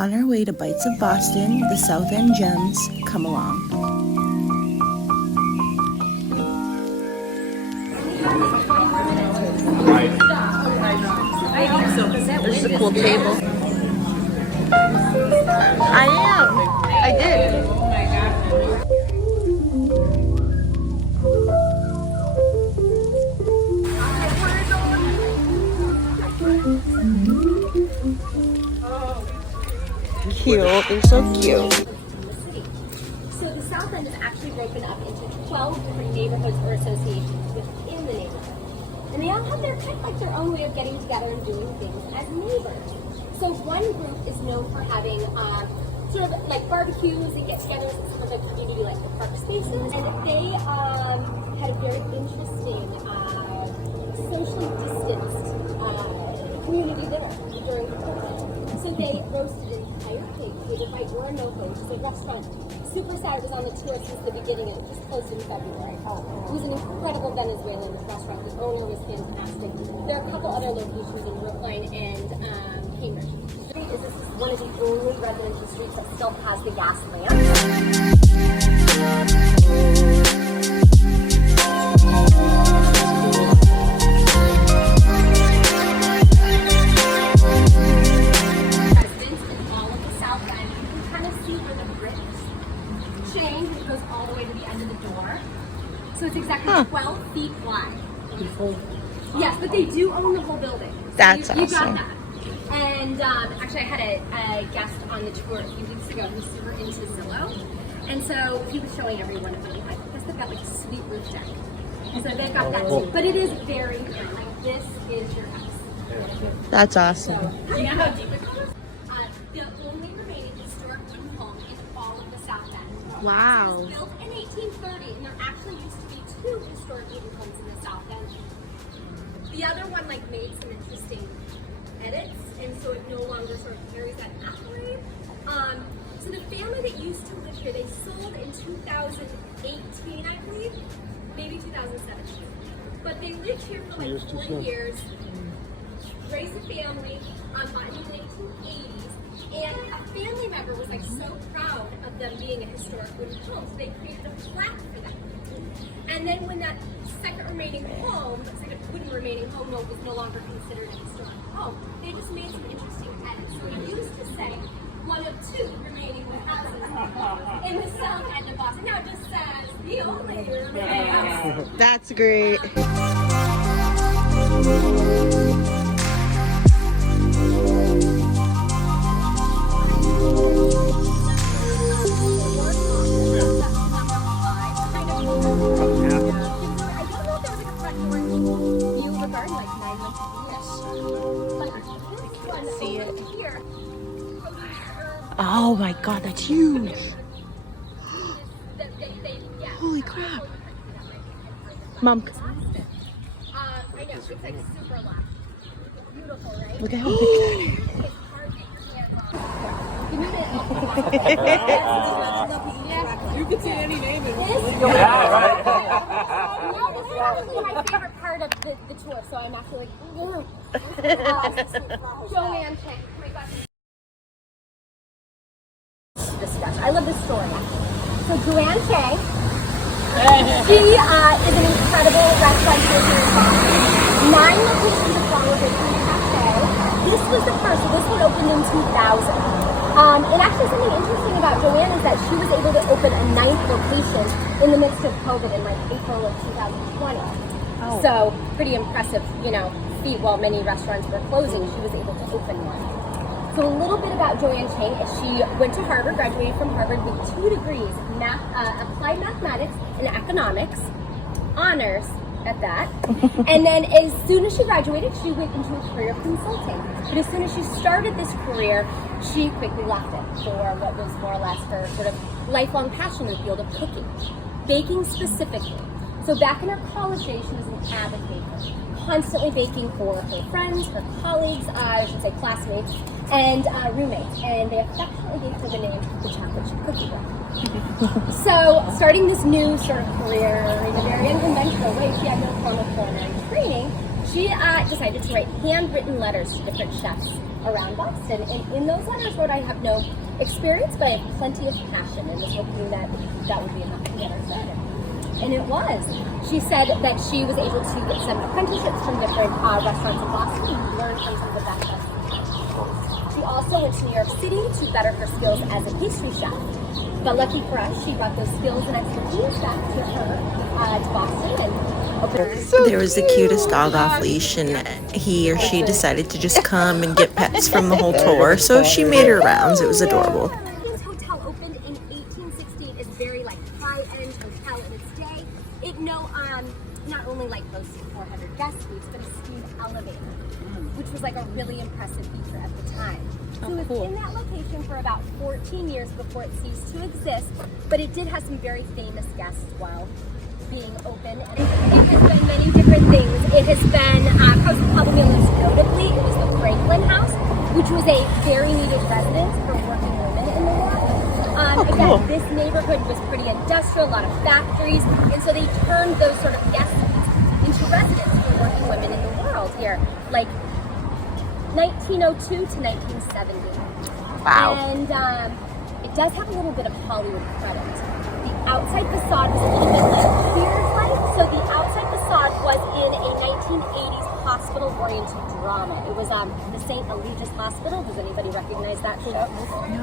On our way to Bites of Boston, the South End Gems, come along. This is a cool table. I am. I did. Cute. They're so cute. So the South End is actually broken up into 12 different neighborhoods or associations within the neighborhood. And they all have their kind of like their own way of getting together and doing things as neighbors. So one group is known for having sort of like barbecues and get-togethers and some of the community like the park spaces. And they had a very interesting socially distanced community dinner during COVID. So they roasted an entire pig with a bite or a no-go, which is a restaurant. Super Savor was on the tour since the beginning, and it just closed in February. It was an incredible Venezuelan restaurant. The owner was fantastic. There are a couple other locations in Brookline and Cambridge. This is one of the only residential streets that still has the gas lamp. Which goes all the way to the end of the door. So it's exactly 12 feet wide. Yes, but they do own the whole building. So That's you awesome. got that. And actually I had a guest on the tour a few weeks ago who's super into Zillow. And so he was showing everyone of them. I guess they've got like a sweet roof deck. And so they've got that too. But it is very good. Like this is your house. That's awesome. So, do you know how deep it goes? The only remaining historic wooden home in all of the South End. Wow. It was built in 1830, and there actually used to be 2 historic wooden homes in the South End. The other one made some interesting edits, and so it no longer sort of carries that accolade. So the family that used to live here, they sold in 2018, I believe, maybe 2017. But they lived here for 40 years, raised a family in the 1980s. And a family member was so proud of them being a historic wooden home, so they created a plaque for them. And then when that second remaining home, the second wooden remaining home was no longer considered a historic home, they just made some interesting edits. So it used to say one of 2 remaining houses in the South End of Boston. Now it just says the only remaining house. That's great. Oh my god, that's huge. Holy crap. Mom. I know, it's super loud. Beautiful, right? Look at how big that is. You can say any name in it. Yeah, right. No, this is probably my favorite part of the tour, so I'm actually Joanne Chang. Oh my gosh. I love this story. So Joanne Chang, she is an incredible restaurant here in Boston. 9 locations of Kaale Bakery Cafe. This was the first, so this one opened in 2000. And actually something interesting about Joanne is that she was able to open a 9th location in the midst of COVID in April of 2020. Oh. So pretty impressive, feat. While many restaurants were closing, she was able to open one. So a little bit about Joanne Chang is she went to Harvard, graduated from Harvard with 2 degrees, applied mathematics and economics, honors at that. And then as soon as she graduated, she went into a career of consulting. But as soon as she started this career, she quickly left it for what was more or less her sort of lifelong passion in the field of cooking, baking specifically. So back in her college days, she was an avid baker, constantly baking for her friends, her colleagues, I should say classmates, and roommates. And they affectionately gave her the name the chocolate chip cookie girl. So starting this new sort of career in a very unconventional way, she had no formal culinary training. She decided to write handwritten letters to different chefs around Boston. And in those letters wrote, I have no experience, but I have plenty of passion, and was hoping that that would be enough to get her started. And it was. She said that she was able to get some apprenticeships from different restaurants in Boston and learn from some of the best chefs. She also went to New York City to better her skills as a pastry chef. But lucky for us, she brought those skills and expertise back to her to Boston and opened. There was the cutest dog off leash, and he or she decided to just come and get pets from the whole tour, so she made her rounds. It was adorable. This hotel opened in 1816. It's very like high-end hotel in its day. It not only like boasted 400 guest suites, but a steam elevator, which was like a really impressive feature at the time. So it was in that location for about 14 years before it ceased to exist, but it did have some very famous guests while being open. And it has been many different things. It has been, probably most notably, it was the Franklin House, which was a very needed residence for working women in the world. Again, this neighborhood was pretty industrial, a lot of factories, and so they turned those sort of guest suites into residences for working women in the world here, like 1902 to 1970. Wow. And it does have a little bit of Hollywood credit. The outside facade was a little bit like Sears like. So the outside facade was in a 1980s hospital-oriented drama. It was the St. Eligius Hospital. Does anybody recognize that show?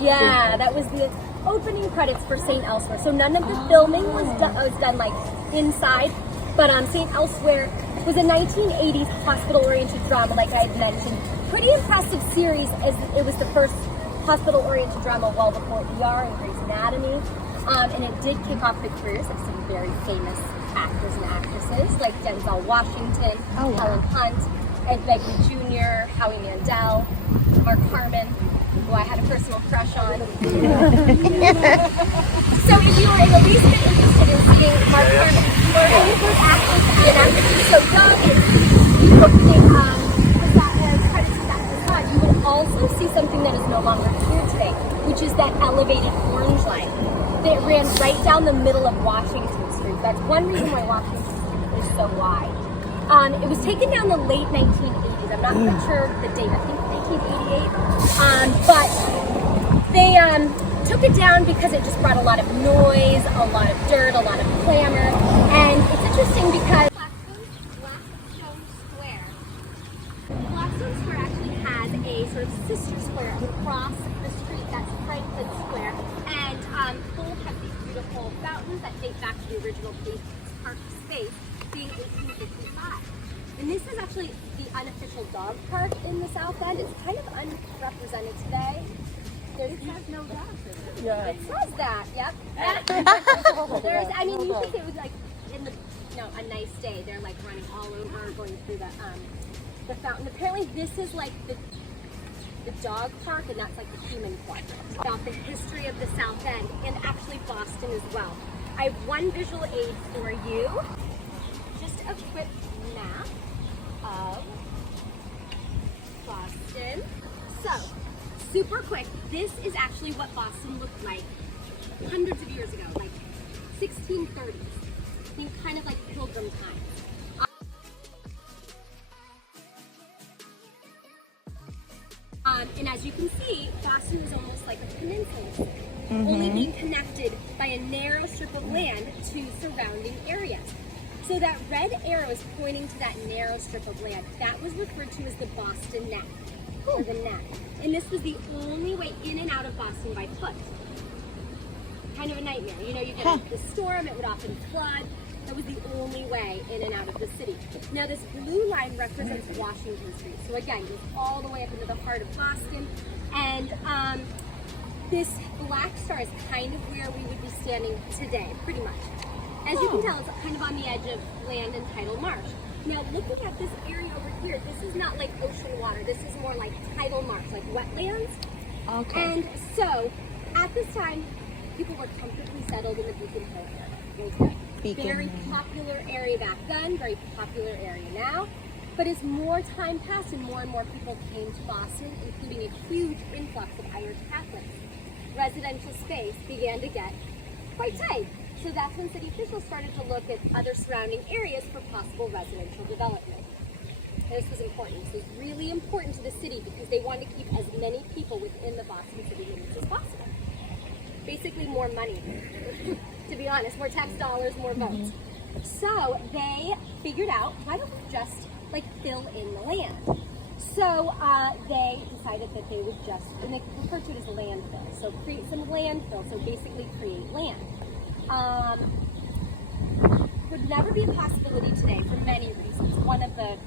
Yeah, that was the opening credits for St. Elsewhere. So none of the filming was done like inside, but St. Elsewhere was a 1980s hospital-oriented drama, like I had mentioned. Pretty impressive series, as it was the first hospital-oriented drama well before ER and Grey's Anatomy. And it did kick off the careers of some very famous actors and actresses, like Denzel Washington, Helen Hunt, Ed Begley Jr., Howie Mandel, Mark Harmon, who I had a personal crush on. So if you were in the least bit interested in seeing Mark Harmon, or any of those actors and actresses so young, and you looked at credits to that facade, you would also see something that is no longer here today, which is that elevated orange line that ran right down the middle of Washington Street. That's one reason why Washington Street is so wide. It was taken down in the late 1980s. I'm not quite sure the date. I think 1988. But they took it down because it just brought a lot of noise, a lot of dirt, a lot of clamor. And it's interesting because Blackstone Square actually has a sort of sister square across the street. That's Franklin Square. And both have these beautiful fountains that date back to the original park space being 1855. And this is actually the unofficial dog park in the South End. It's kind of unrepresented today. It has no dogs in it. Yeah. It says that, yep. I mean, you think it was like in the, a nice day. They're like running all over, going through the fountain. Apparently this is like the dog park, and that's like the human quadrant. About the history of the South End, and actually Boston as well. I have one visual aid for you. Just a quick map of Boston. So, super quick, this is actually what Boston looked like hundreds of years ago, like 1630s. I think kind of like Pilgrim times. And as you can see, Boston is almost like a peninsula, only being connected by a narrow strip of land to surrounding areas. So that red arrow is pointing to that narrow strip of land. That was referred to as the Boston Neck, or the Neck. And this was the only way in and out of Boston by foot. Kind of a nightmare. You get the storm, it would often flood. That was the only way in and out of the city. Now this blue line represents Washington Street. So again, it goes all the way up into the heart of Boston. And this black star is kind of where we would be standing today, pretty much. As you can tell, it's kind of on the edge of land and tidal marsh. Now looking at this area over here, this is not like ocean water. This is more like tidal marsh, like wetlands. Okay. And so, at this time, people were comfortably settled in the Beacon Hill area. Very popular area back then, very popular area now. But as more time passed and more people came to Boston, including a huge influx of Irish Catholics, residential space began to get quite tight. So that's when city officials started to look at other surrounding areas for possible residential development. This was important. This was really important to the city because they wanted to keep as many people within the Boston city limits as possible. Basically more money, to be honest, more tax dollars, more votes. So they figured out, why don't we just like fill in the land? So they decided that they would just, and they refer to it as landfill. So create some landfill, so basically create land. Would never be a possibility today for many reasons. One of the,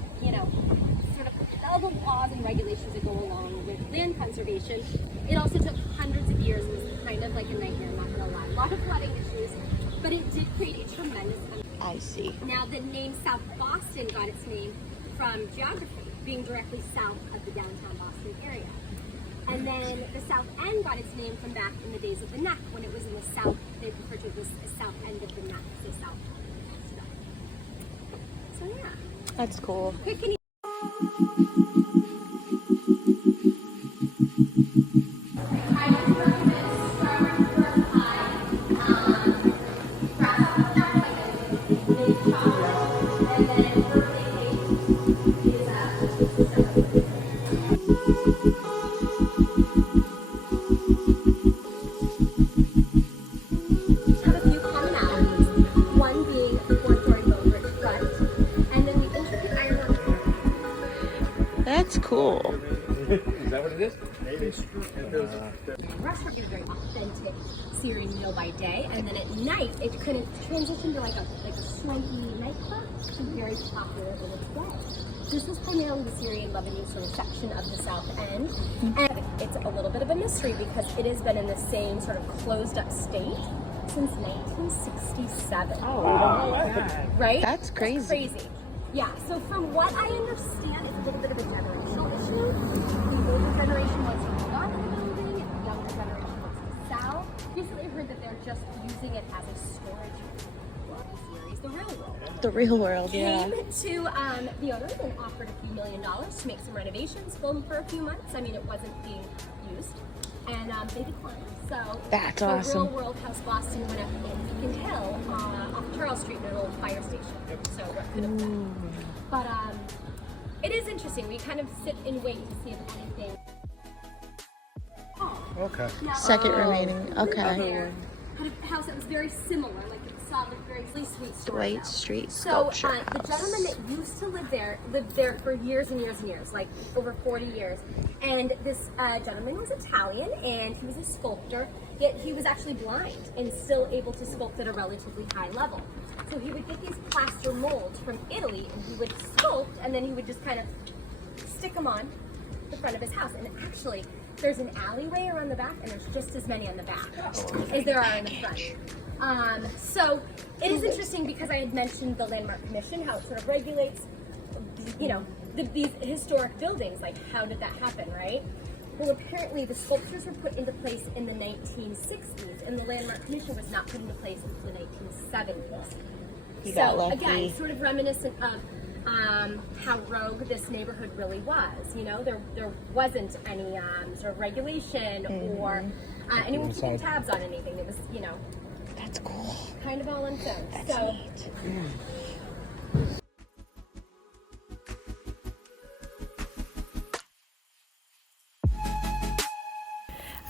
sort of all the laws and regulations that go along with land conservation. It also took hundreds of years. It was kind of like a nightmare, I'm not gonna lie. A lot of flooding issues, but it did create a tremendous amount. I see. Now the name South Boston got its name from geography, being directly south of the downtown Boston area. And then the South End got its name from back in the days of the neck, when it was in the south, they referred to it as the south end of the neck, so south. So yeah. That's cool. Quick, can you have a few commonalities, one being the four-story low brick front, and then the intricate ironwork. That's cool. Is that what it is? Restaurant is very authentic Syrian meal by day, and then at night it kind of transitioned to like a swanky nightclub to very popular in its day. This was primarily the Syrian Lebanese sort of section of the South End, and it's a little bit of a mystery because it has been in the same sort of closed up state since 1967. Oh, wow. Right? That's crazy. Crazy. Yeah, so from what I understand, it's a little bit of a generational issue. The older generation wants to hold on to the building, and the younger generation wants to sell. Recently, I've heard that they're just using it as a storage series, The Real World. The Real World, yeah. Came to the owners and offered a few $1 million to make some renovations, film for a few months. I mean, it wasn't being used, and they declined. So That's the awesome. Real World House Boston went up in Beacon Hill off Charles Street in an old fire station. So what could have been? But it is interesting. We kind of sit and wait to see if anything. Okay. Now, Second remaining. lived Okay. there, had a house that was very similar, like it saw like very sweet story. Dwight Street So Sculpture the gentleman that used to live there for years and years and years, like over 40 years. And this gentleman was Italian, and he was a sculptor, yet he was actually blind and still able to sculpt at a relatively high level. So he would get these plaster molds from Italy, and he would sculpt, and then he would just kind of stick them on the front of his house. And actually, there's an alleyway around the back, and there's just as many on the back as there are in the front. So it is interesting because I had mentioned the Landmark Commission, how it sort of regulates, these historic buildings. Like, how did that happen, right? Well, apparently the sculptures were put into place in the 1960s, and the Landmark Commission was not put into place until the 1970s. You got lucky. Again, sort of reminiscent of how rogue this neighborhood really was. There wasn't any sort of regulation or anyone keeping tabs on anything. It was, That's cool. kind of all unfed. That's So neat.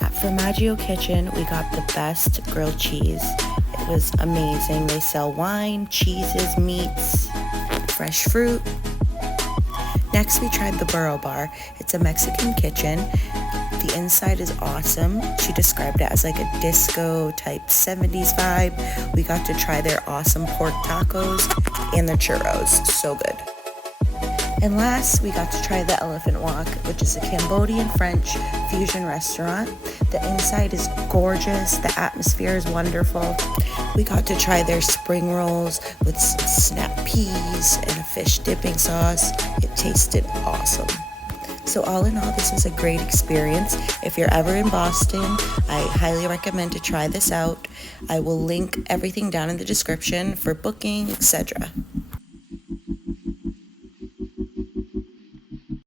At Formaggio Kitchen, we got the best grilled cheese. It was amazing. They sell wine, cheeses, meats, fresh fruit. Next, we tried the Burro Bar. It's a Mexican kitchen. The inside is awesome. She described it as like a disco type 70s vibe. We got to try their awesome pork tacos and their churros. So good. And last, we got to try the Elephant Walk, which is a Cambodian French fusion restaurant. The inside is gorgeous. The atmosphere is wonderful. We got to try their spring rolls with some snap peas and a fish dipping sauce. It tasted awesome. So all in all, this was a great experience. If you're ever in Boston, I highly recommend to try this out. I will link everything down in the description for booking, etc.